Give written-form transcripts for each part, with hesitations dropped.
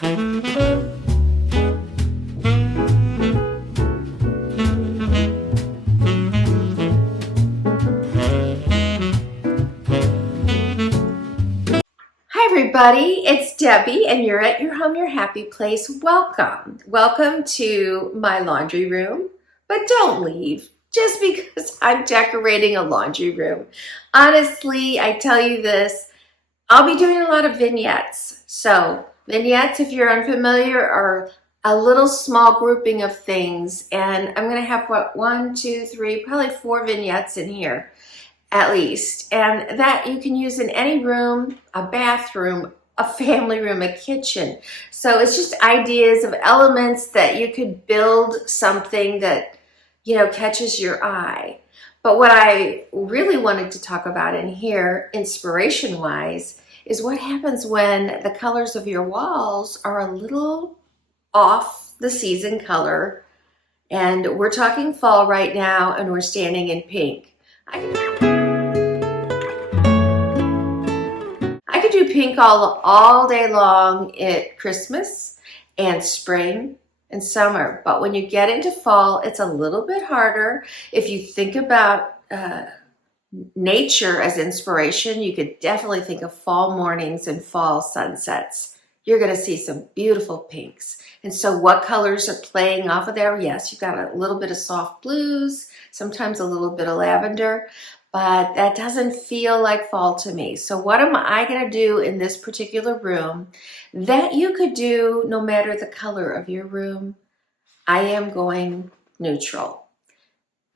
Hi everybody, it's Debbie and you're at your home, your happy place. Welcome. Welcome to my laundry room, but don't leave just because I'm decorating a laundry room. Honestly, I tell you this, I'll be doing a lot of vignettes. So vignettes, if you're unfamiliar, are a little small grouping of things. And I'm gonna have what, 1, 2, 3, probably 4 vignettes in here at least. And that you can use in any room, a bathroom, a family room, a kitchen. So it's just ideas of elements that you could build something that, you know, catches your eye. But what I really wanted to talk about in here, inspiration-wise, is what happens when the colors of your walls are a little off the season color. And we're talking fall right now, and we're standing in pink. I could do pink all day long at Christmas and spring and summer. But when you get into fall, it's a little bit harder. If you think about nature as inspiration, you could definitely think of fall mornings and fall sunsets. You're going to see some beautiful pinks. And so what colors are playing off of there? Yes, you've got a little bit of soft blues, sometimes a little bit of lavender, but that doesn't feel like fall to me. So what am I going to do in this particular room that you could do no matter the color of your room? I am going neutral.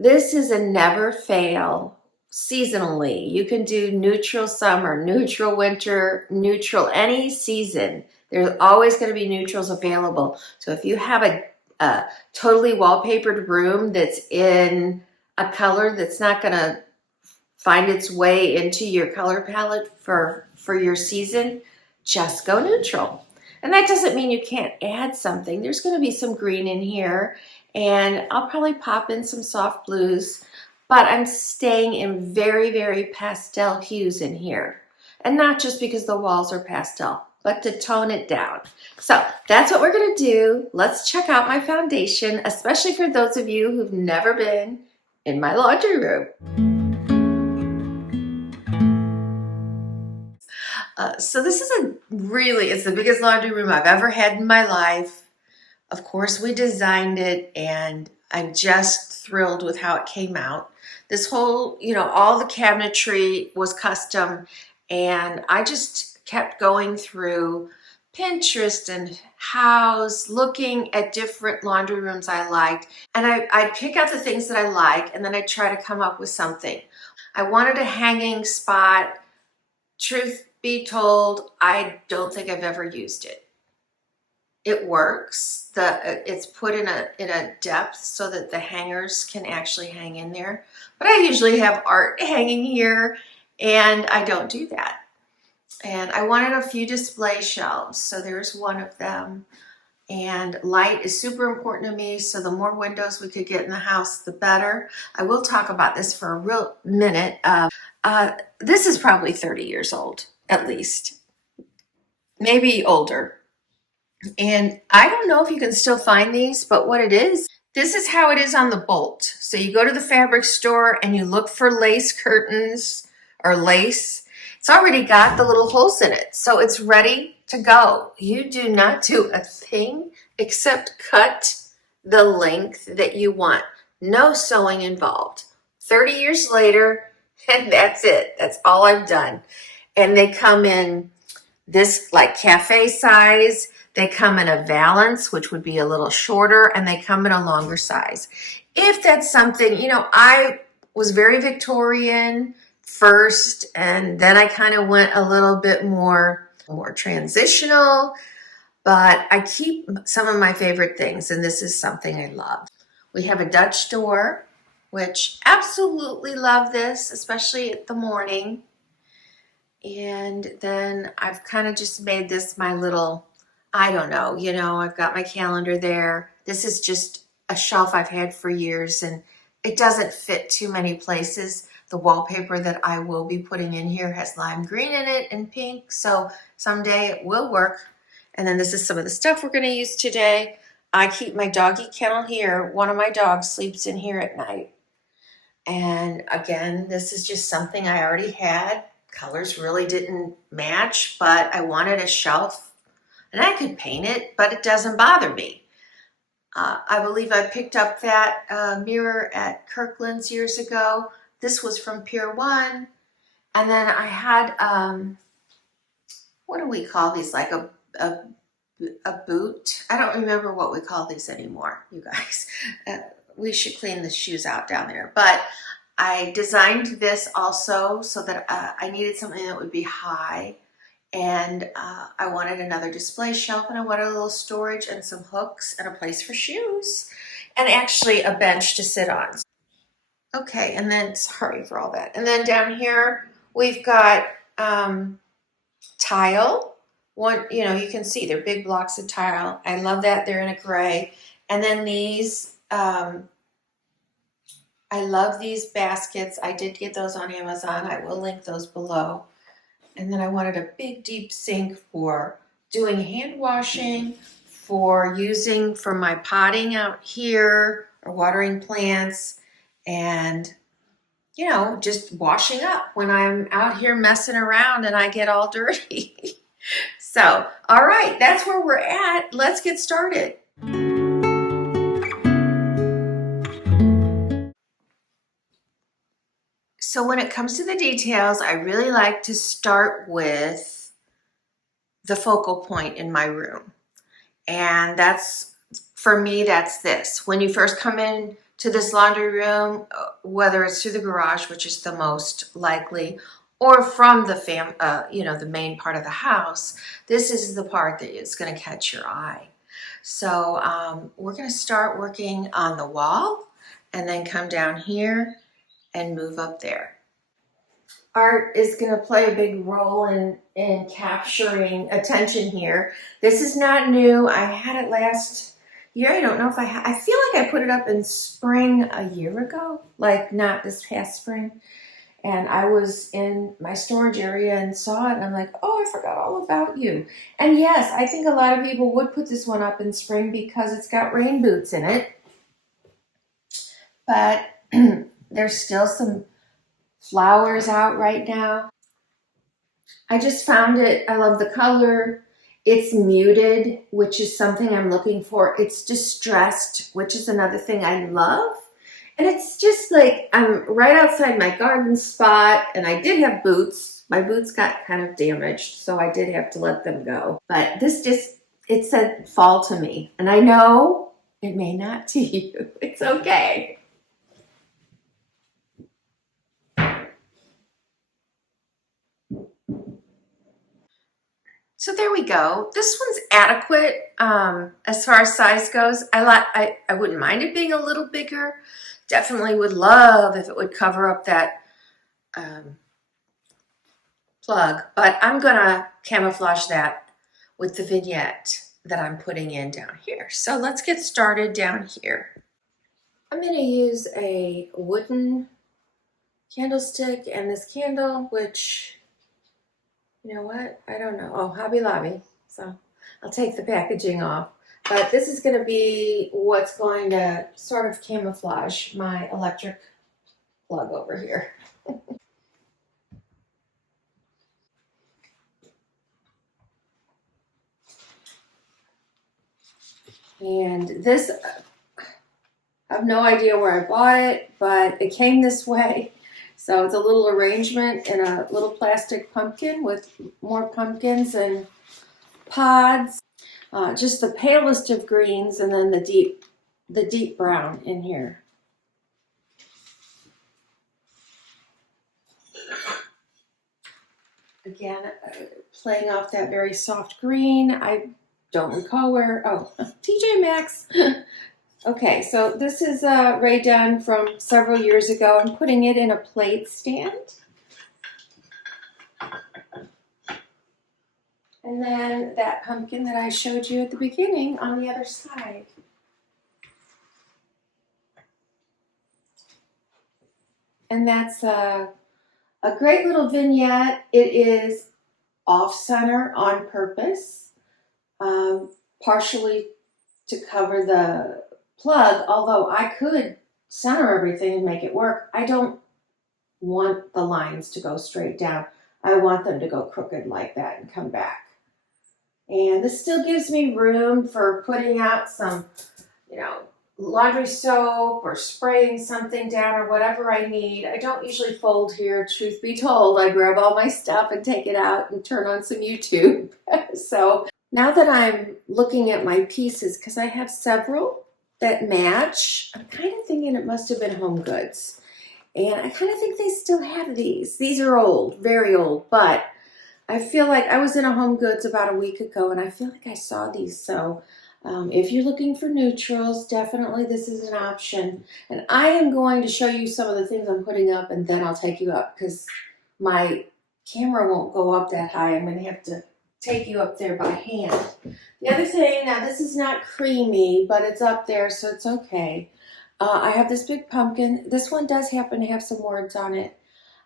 This is a never fail seasonally. You can do neutral summer, neutral winter, neutral any season. There's always going to be neutrals available. So if you have a totally wallpapered room that's in a color that's not going to find its way into your color palette for your season, just go neutral. And that doesn't mean you can't add something. There's going to be some green in here, and I'll probably pop in some soft blues, but I'm staying in very, very pastel hues in here. And not just because the walls are pastel, but to tone it down. So that's what we're going to do. Let's check out my foundation, especially for those of you who've never been in my laundry room. So this is it's the biggest laundry room I've ever had in my life. Of course, we designed it, and I'm just thrilled with how it came out. This whole, all the cabinetry was custom, and I just kept going through Pinterest and House, looking at different laundry rooms I liked, and I'd pick out the things that I like, and then I'd try to come up with something. I wanted a hanging spot. Truth be told, I don't think I've ever used it. It works. It's put in a depth so that the hangers can actually hang in there. But I usually have art hanging here, and I don't do that. And I wanted a few display shelves, so there's one of them. And light is super important to me, so the more windows we could get in the house, the better. I will talk about this for a real minute. This is probably 30 years old, at least. Maybe older. And I don't know if you can still find these, but what it is, this is how it is on the bolt. So you go to the fabric store and you look for lace curtains or lace. It's already got the little holes in it, so it's ready to go. You do not do a thing except cut the length that you want. No sewing involved. 30 years later, and that's it. That's all I've done. And they come in this like cafe size. They come in a valance, which would be a little shorter, and they come in a longer size. If that's something, I was very Victorian first, and then I kind of went a little bit more transitional, but I keep some of my favorite things, and this is something I love. We have a Dutch door, which absolutely love this, especially at the morning. And then I've kind of just made this my little, I don't know, I've got my calendar there. This is just a shelf I've had for years, and it doesn't fit too many places. The wallpaper that I will be putting in here has lime green in it and pink, so someday it will work. And then this is some of the stuff we're going to use today. I keep my doggy kennel here. One of my dogs sleeps in here at night. And again, this is just something I already had. Colors really didn't match, but I wanted a shelf. And I could paint it, but it doesn't bother me. I believe I picked up that mirror at Kirkland's years ago. This was from Pier 1. And then I had, what do we call these? Like a boot? I don't remember what we call these anymore, you guys. We should clean the shoes out down there. But I designed this also so that I needed something that would be high. And I wanted another display shelf, and I wanted a little storage and some hooks and a place for shoes and actually a bench to sit on. Okay, and then, sorry for all that. And then down here, we've got tile. One, you know, you can see they're big blocks of tile. I love that they're in a gray. And then these, I love these baskets. I did get those on Amazon. I will link those below. And then I wanted a big deep sink for doing hand washing, for using for my potting out here or watering plants, and you know, just washing up when I'm out here messing around and I get all dirty. So, all right, that's where we're at. Let's get started. So when it comes to the details, I really like to start with the focal point in my room. And that's, for me, that's this. When you first come in to this laundry room, whether it's through the garage, which is the most likely, or from the you know, the main part of the house, this is the part that is going to catch your eye. So we're going to start working on the wall and then come down here and move up there. Art is going to play a big role in capturing attention here. This is not new. I had it last year. I don't know if I feel like I put it up in spring a year ago, like not this past spring. And I was in my storage area and saw it, and I'm like, oh, I forgot all about you. And yes, I think a lot of people would put this one up in spring because it's got rain boots in it. But there's still some flowers out right now. I just found it. I love the color. It's muted, which is something I'm looking for. It's distressed, which is another thing I love. And it's just like I'm right outside my garden spot, and I did have boots. My boots got kind of damaged, so I did have to let them go. But this just, it said fall to me. And I know it may not to you. It's okay. So there we go. This one's adequate as far as size goes. I wouldn't mind it being a little bigger. Definitely would love if it would cover up that plug, but I'm gonna camouflage that with the vignette that I'm putting in down here. So let's get started down here. I'm gonna use a wooden candlestick and this candle, which, you know what? I don't know. Oh, Hobby Lobby. So I'll take the packaging off. But this is going to be what's going to sort of camouflage my electric plug over here. And this, I have no idea where I bought it, but it came this way. So it's a little arrangement in a little plastic pumpkin with more pumpkins and pods. Just the palest of greens, and then the deep brown in here. Again, playing off that very soft green. I don't recall where. Oh, TJ Maxx. Okay, so this is Ray Dunn from several years ago. I'm putting it in a plate stand. And then that pumpkin that I showed you at the beginning on the other side. And that's a great little vignette. It is off-center on purpose. partially to cover the plug, although I could center everything and make it work. I don't want the lines to go straight down. I want them to go crooked like that and come back. And this still gives me room for putting out some, laundry soap or spraying something down or whatever I need. I don't usually fold here, truth be told. I grab all my stuff and take it out and turn on some YouTube. So now that I'm looking at my pieces, because I have several that match, I'm kind of thinking it must have been Home Goods. And I kind of think they still have these. These are old, very old, but I feel like I was in a Home Goods about a week ago and I feel like I saw these. So if you're looking for neutrals, definitely this is an option. And I am going to show you some of the things I'm putting up and then I'll take you up because my camera won't go up that high. I'm going to have to take you up there by hand. The other thing, now this is not creamy, but it's up there, so it's okay. I have this big pumpkin. This one does happen to have some words on it.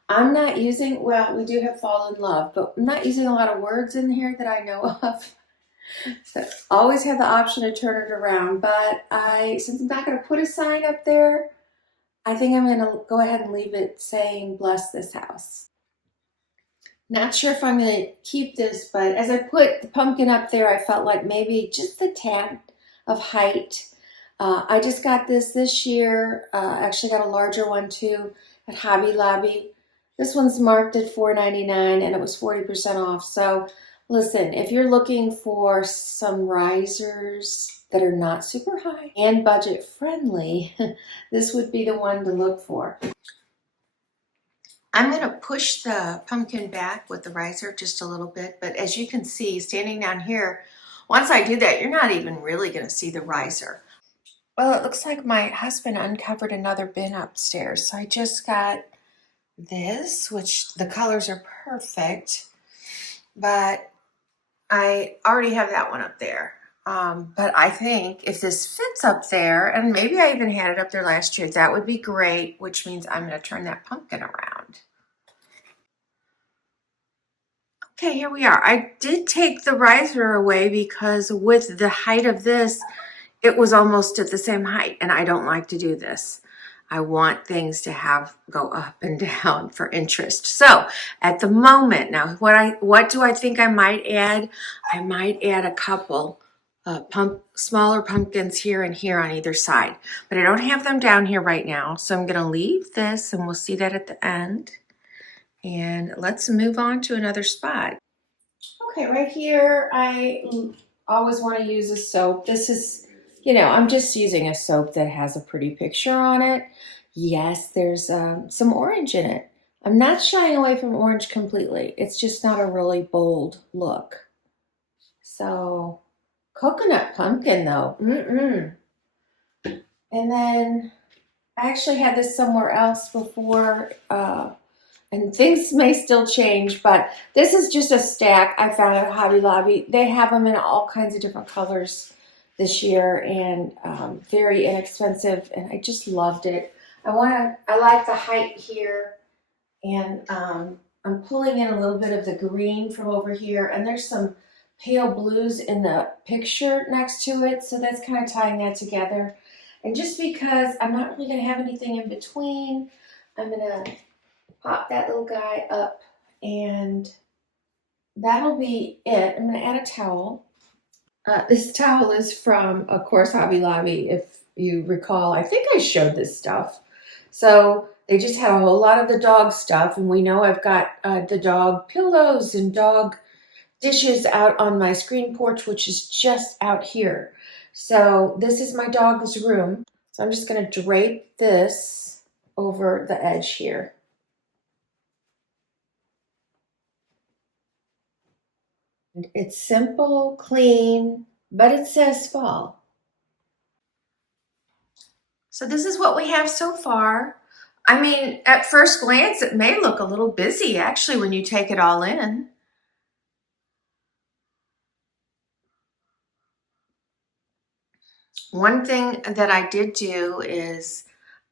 I'm not using, well, we do have Fall in Love, but I'm not using a lot of words in here that I know of. So always have the option to turn it around, but since I'm not going to put a sign up there, I think I'm going to go ahead and leave it saying, bless this house. Not sure if I'm going to keep this, but as I put the pumpkin up there, I felt like maybe just a tad of height. I just got this year. Actually got a larger one too at Hobby Lobby. This one's marked at $4.99 and it was 40% off. So listen, if you're looking for some risers that are not super high and budget friendly, this would be the one to look for. I'm going to push the pumpkin back with the riser just a little bit, but as you can see, standing down here, once I do that, you're not even really going to see the riser. Well, it looks like my husband uncovered another bin upstairs, so I just got this, which the colors are perfect, but I already have that one up there. But I think if this fits up there, and maybe I even had it up there last year, that would be great, which means I'm going to turn that pumpkin around. Okay, here we are. I did take the riser away because with the height of this, it was almost at the same height, and I don't like to do this. I want things to go up and down for interest. So at the moment, now what do I think I might add? I might add a couple smaller pumpkins here and here on either side, but I don't have them down here right now. So I'm gonna leave this and we'll see that at the end. And let's move on to another spot. Okay, right here, I always want to use a soap. This is, I'm just using a soap that has a pretty picture on it. Yes, there's some orange in it. I'm not shying away from orange completely. It's just not a really bold look. So, coconut pumpkin though. And then I actually had this somewhere else before, and things may still change, but this is just a stack I found at Hobby Lobby. They have them in all kinds of different colors this year and very inexpensive, and I just loved it. I like the height here, and I'm pulling in a little bit of the green from over here, and there's some pale blues in the picture next to it, so that's kind of tying that together. And just because I'm not really going to have anything in between, I'm going to pop that little guy up, and that'll be it. I'm going to add a towel. This towel is from, of course, Hobby Lobby. If you recall, I think I showed this stuff. So they just had a whole lot of the dog stuff, and we know I've got the dog pillows and dog dishes out on my screen porch, which is just out here. So this is my dog's room. So I'm just going to drape this over the edge here. It's simple, clean, but it says fall. So this is what we have so far. I mean, at first glance, it may look a little busy actually when you take it all in. One thing that I did do is,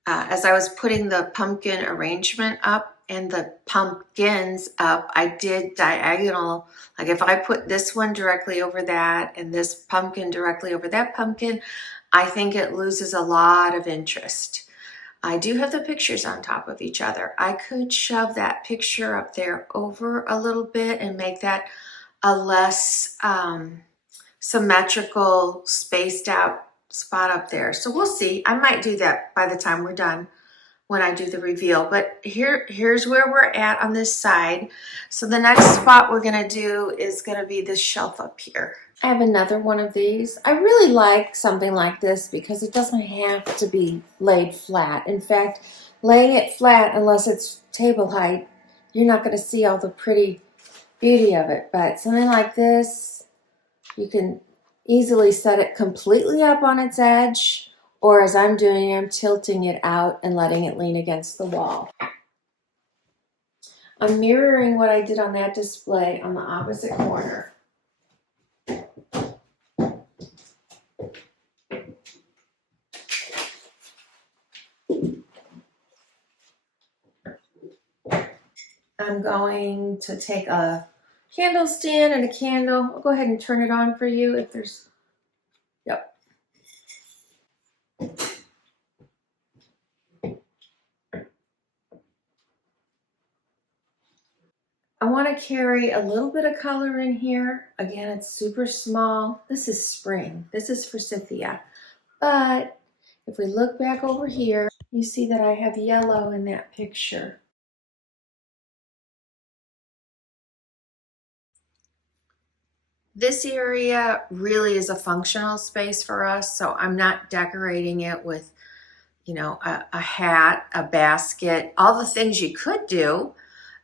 as I was putting the pumpkin arrangement up and the pumpkins up, I did diagonal. Like if I put this one directly over that and this pumpkin directly over that pumpkin, I think it loses a lot of interest. I do have the pictures on top of each other. I could shove that picture up there over a little bit and make that a less symmetrical, spaced out spot up there. So we'll see. I might do that by the time we're done when I do the reveal. But here's where we're at on this side. So the next spot we're gonna do is gonna be this shelf up here. I have another one of these. I really like something like this because it doesn't have to be laid flat. In fact, laying it flat, unless it's table height, you're not gonna see all the pretty beauty of it. But something like this, you can easily set it completely up on its edge, or as I'm doing, I'm tilting it out and letting it lean against the wall. I'm mirroring what I did on that display on the opposite corner. I'm going to take a candle stand and a candle. I'll go ahead and turn it on for you if there's, yep. I want to carry a little bit of color in here. Again, it's super small. This is spring. This is forsythia. But if we look back over here, you see that I have yellow in that picture. This area really is a functional space for us, so I'm not decorating it with, you know, a hat, a basket, all the things you could do.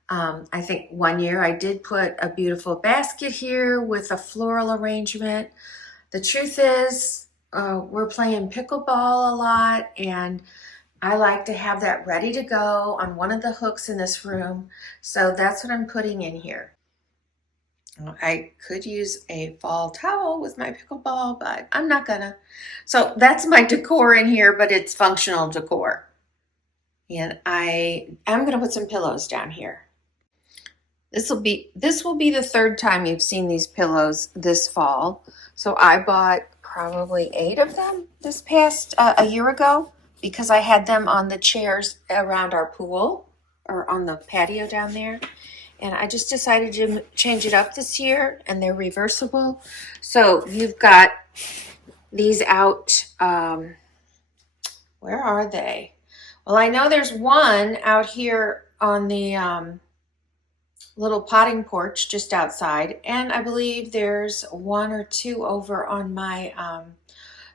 I think one year I did put a beautiful basket here with a floral arrangement. The truth is, we're playing pickleball a lot, and I like to have that ready to go on one of the hooks in this room. So that's what I'm putting in here. I could use a fall towel with my pickleball, but I'm not gonna. So that's my decor in here, but it's functional decor. And I am gonna put some pillows down here. This will be the third time you've seen these pillows this fall. So I bought probably 8 of them this past a year ago because I had them on the chairs around our pool or on the patio down there. And I just decided to change it up this year, and they're reversible. So you've got these out, where are they? Well, I know there's one out here on the little potting porch just outside, and I believe there's 1 or 2 over on my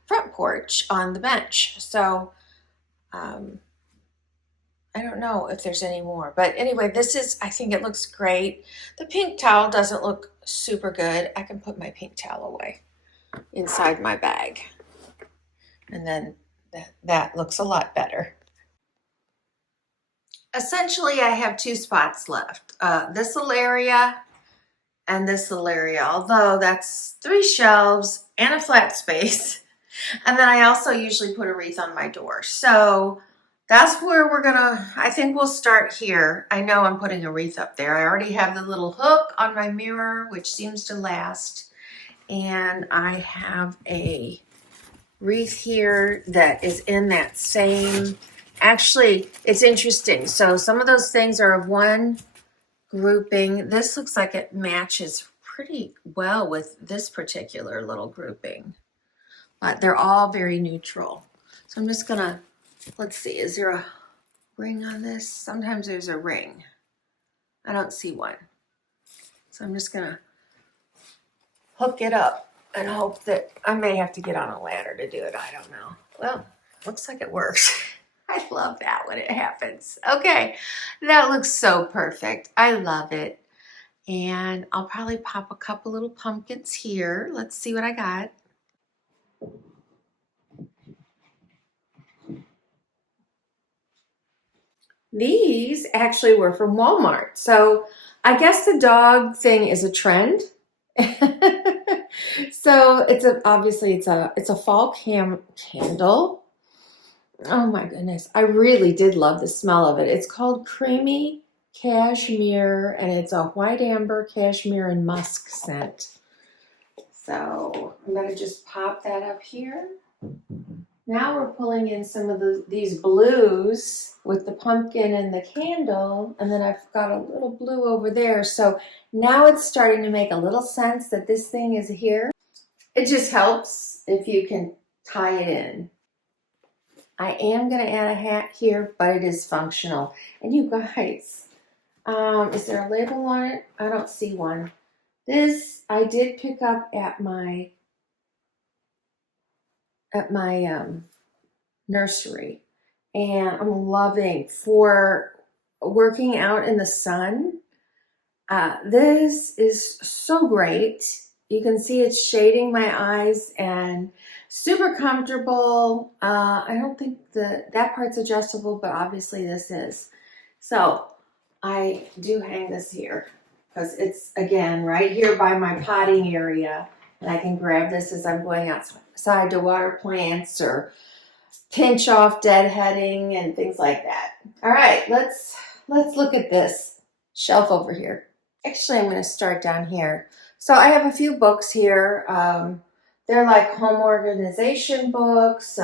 front porch on the bench. So I don't know if there's any more, but anyway, this is, I think it looks great. The pink towel doesn't look super good. I can put my pink towel away inside my bag. And then that looks a lot better. Essentially, I have 2 spots left. This little area and this little area, although that's 3 shelves and a flat space. And then I also usually put a wreath on my door. So that's where we're gonna, I think we'll start here. I know I'm putting a wreath up there. I already have the little hook on my mirror, which seems to last. And I have a wreath here that is in that same, actually, it's interesting. So some of those things are of one grouping. This looks like it matches pretty well with this particular little grouping. But they're all very neutral. So I'm just gonna, let's see, is there a ring on this? Sometimes there's a ring. I don't see one. So I'm just gonna hook it up and hope that, I may have to get on a ladder to do it. I don't know. Well, looks like it works. I love that when it happens. Okay, that looks so perfect. I love it. And I'll probably pop a couple little pumpkins here. Let's see what I got. These actually were from Walmart. So I guess the dog thing is a trend. So obviously it's a fall candle. Oh my goodness. I really did love the smell of it. It's called Creamy cashmere, and it's a white amber cashmere and musk scent. So I'm going to just pop that up here. Now we're pulling in some of these blues with the pumpkin and the candle, and then I've got a little blue over there. So now it's starting to make a little sense that this thing is here. It just helps if you can tie it in. I am going to add a hat here, but it is functional. And you guys, is there a label on it? I don't see one. This I did pick up at my nursery, and I'm loving for working out in the sun. This is so great. You can see it's shading my eyes and super comfortable. I don't think that part's adjustable, but obviously this is. So I do hang this here because it's, again, right here by my potting area, and I can grab this as I'm going outside to water plants or pinch off deadheading and things like that. All right, let's look at this shelf over here. Actually, I'm going to start down here. So I have a few books here. They're like home organization books.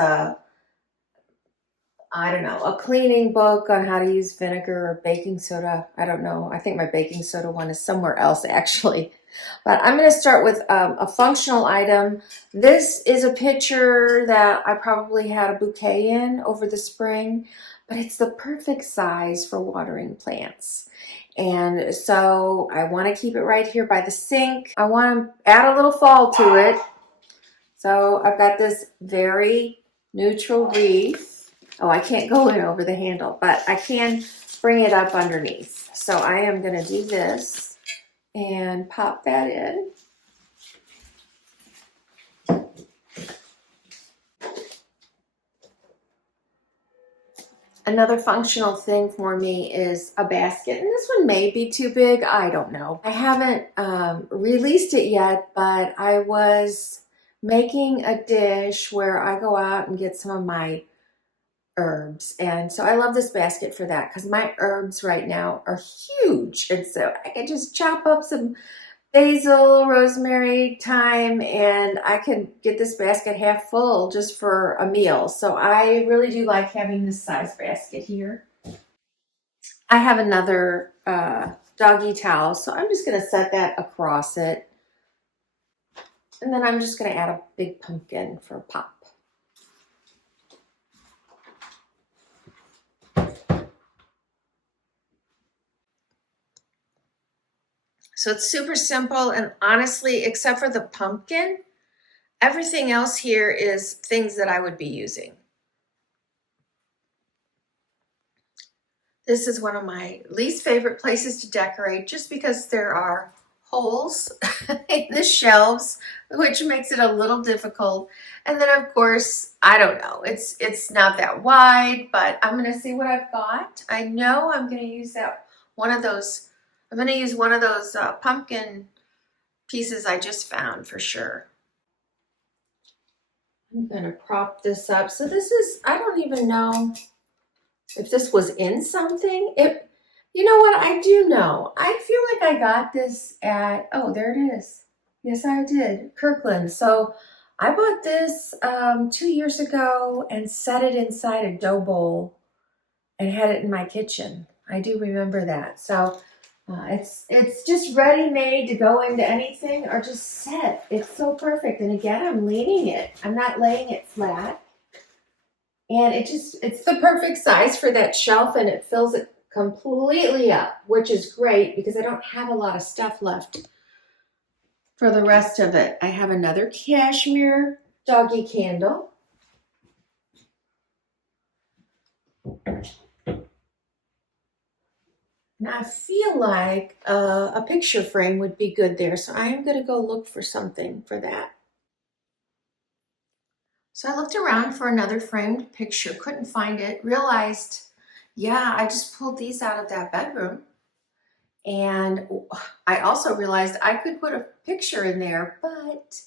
I don't know, a cleaning book on how to use vinegar or baking soda. I don't know. I think my baking soda one is somewhere else, actually. But I'm going to start with a functional item. This is a pitcher that I probably had a bouquet in over the spring, but it's the perfect size for watering plants. And so I want to keep it right here by the sink. I want to add a little fall to it. So I've got this very neutral wreath. Oh, I can't go in over the handle, but I can bring it up underneath. So I am going to do this and pop that in. Another functional thing for me is a basket, and this one may be too big. I don't know. I haven't released it yet, but I was making a dish where I go out and get some of my herbs, and so I love this basket for that because my herbs right now are huge, and so I can just chop up some basil, rosemary, thyme, and I can get this basket half full just for a meal. So I really do like having this size basket here. I have another doggy towel, so I'm just going to set that across it, and then I'm just going to add a big pumpkin for a pop. So it's super simple, and honestly, except for the pumpkin, everything else here is things that I would be using. This is one of my least favorite places to decorate just because there are holes in the shelves, which makes it a little difficult. And then of course, I don't know, it's not that wide, but I'm gonna see what I've got. I know I'm gonna use one of those pumpkin pieces I just found for sure. I'm gonna prop this up. So this is, I don't even know if this was in something. You know what, I do know. I feel like I got this at, oh, there it is. Yes, I did, Kirkland. So I bought this 2 years ago and set it inside a dough bowl and had it in my kitchen. I do remember that. So it's just ready-made to go into anything or just set. It's so perfect. And again, I'm leaning it. I'm not laying it flat. And it's the perfect size for that shelf, and it fills it completely up, which is great because I don't have a lot of stuff left for the rest of it. I have another cashmere doggy candle. And I feel like a picture frame would be good there. So I am going to go look for something for that. So I looked around for another framed picture, couldn't find it, realized, yeah, I just pulled these out of that bedroom. And I also realized I could put a picture in there, but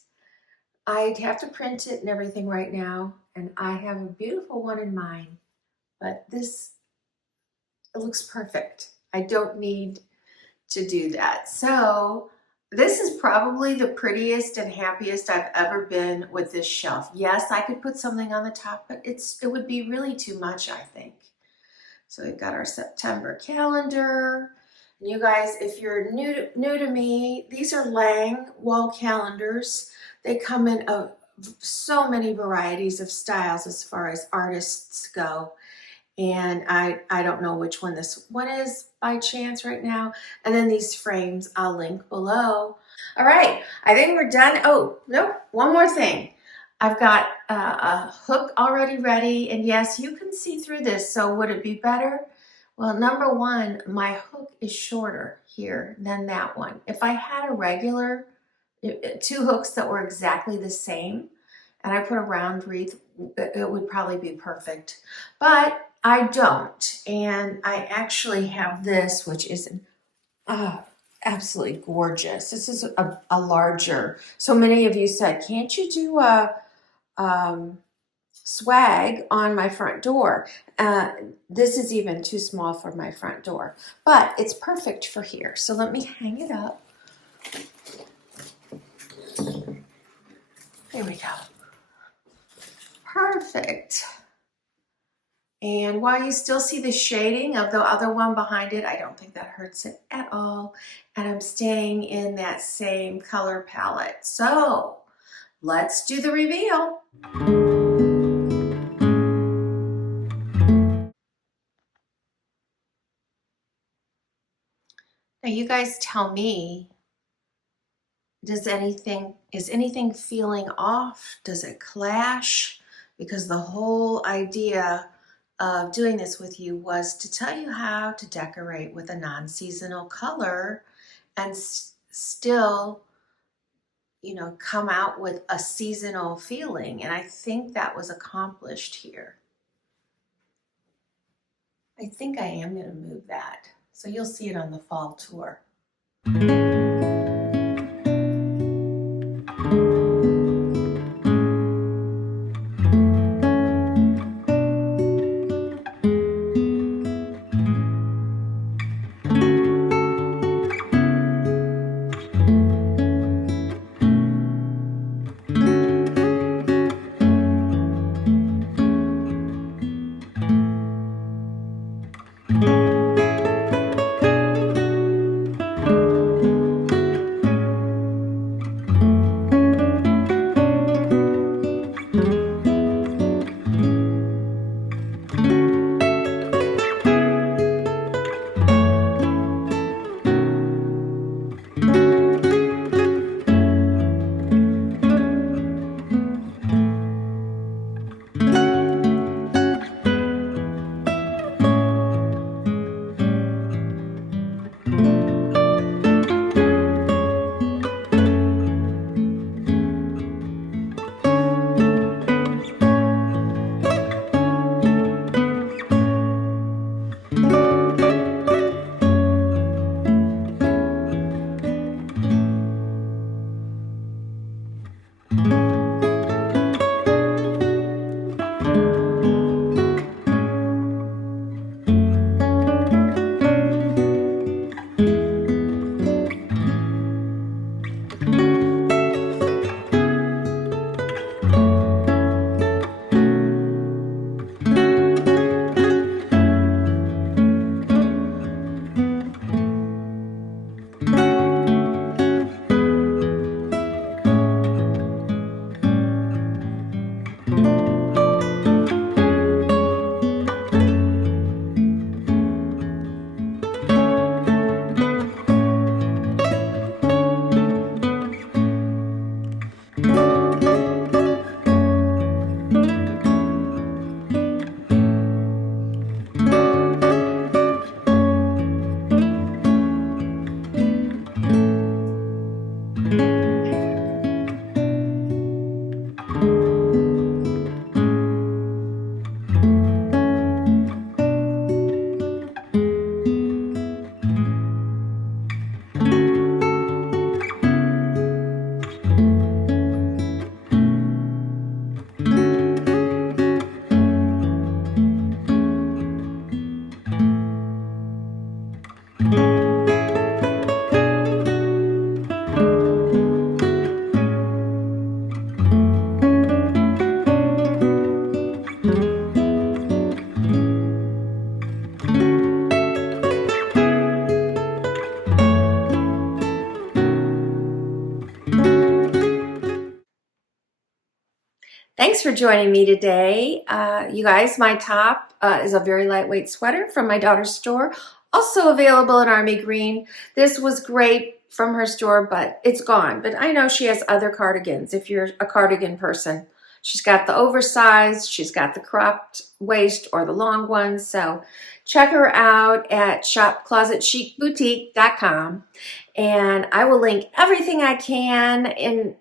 I'd have to print it and everything right now. And I have a beautiful one in mind, but this, it looks perfect. I don't need to do that. So this is probably the prettiest and happiest I've ever been with this shelf. Yes, I could put something on the top, but it would be really too much, I think. So we've got our September calendar. And you guys, if you're new to me, these are Lang wall calendars. They come in so many varieties of styles as far as artists go. And I don't know which one this one is by chance right now. And then these frames I'll link below. All right, I think we're done. Oh, no, one more thing. I've got a hook already ready, and yes, you can see through this, so would it be better? Well, number one, my hook is shorter here than that one. If I had a regular, two hooks that were exactly the same, and I put a round wreath, it would probably be perfect. But I don't, and I actually have this, which is absolutely gorgeous. This is a larger. So many of you said, can't you do a swag on my front door? This is even too small for my front door, but it's perfect for here. So let me hang it up. There we go. Perfect. And while you still see the shading of the other one behind it, I don't think that hurts it at all. And I'm staying in that same color palette. So let's do the reveal. Now you guys tell me, is anything feeling off? Does it clash? Because the whole idea of doing this with you was to tell you how to decorate with a non-seasonal color and still, you know, come out with a seasonal feeling. And I think that was accomplished here. I think I am going to move that. So you'll see it on the fall tour. Thanks for joining me today. You guys, my top is a very lightweight sweater from my daughter's store, also available in Army Green. This was great from her store, but it's gone. But I know she has other cardigans if you're a cardigan person. She's got the oversized, she's got the cropped waist or the long ones. So check her out at shopclosetchicboutique.com. And I will link everything I can in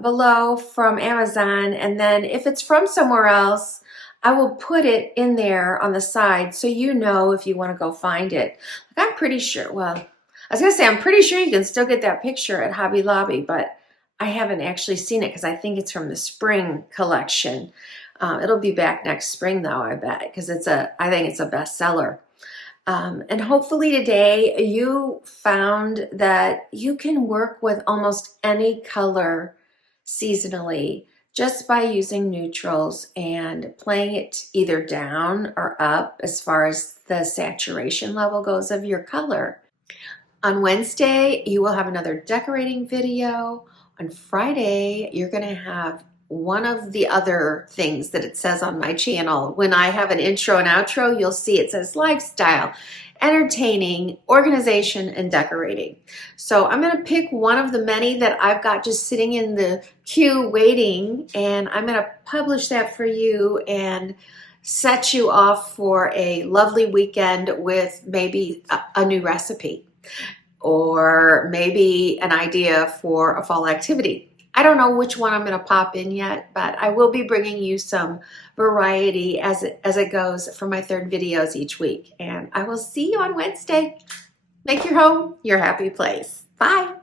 below from Amazon, and then if it's from somewhere else, I will put it in there on the side so you know if you want to go find it. Like, I'm pretty sure, well, I was going to say I'm pretty sure you can still get that picture at Hobby Lobby, but I haven't actually seen it because I think it's from the spring collection. It'll be back next spring though, I bet, because I think it's a bestseller. And hopefully today you found that you can work with almost any color seasonally just by using neutrals and playing it either down or up as far as the saturation level goes of your color. On Wednesday, you will have another decorating video. On Friday, you're going to have one of the other things that it says on my channel. When I have an intro and outro, you'll see it says lifestyle, entertaining, organization, and decorating. So I'm going to pick one of the many that I've got just sitting in the queue waiting, and I'm going to publish that for you and set you off for a lovely weekend with maybe a new recipe or maybe an idea for a fall activity. I don't know which one I'm going to pop in yet, but I will be bringing you some variety as it goes for my third videos each week. And I will see you on Wednesday. Make your home your happy place. Bye.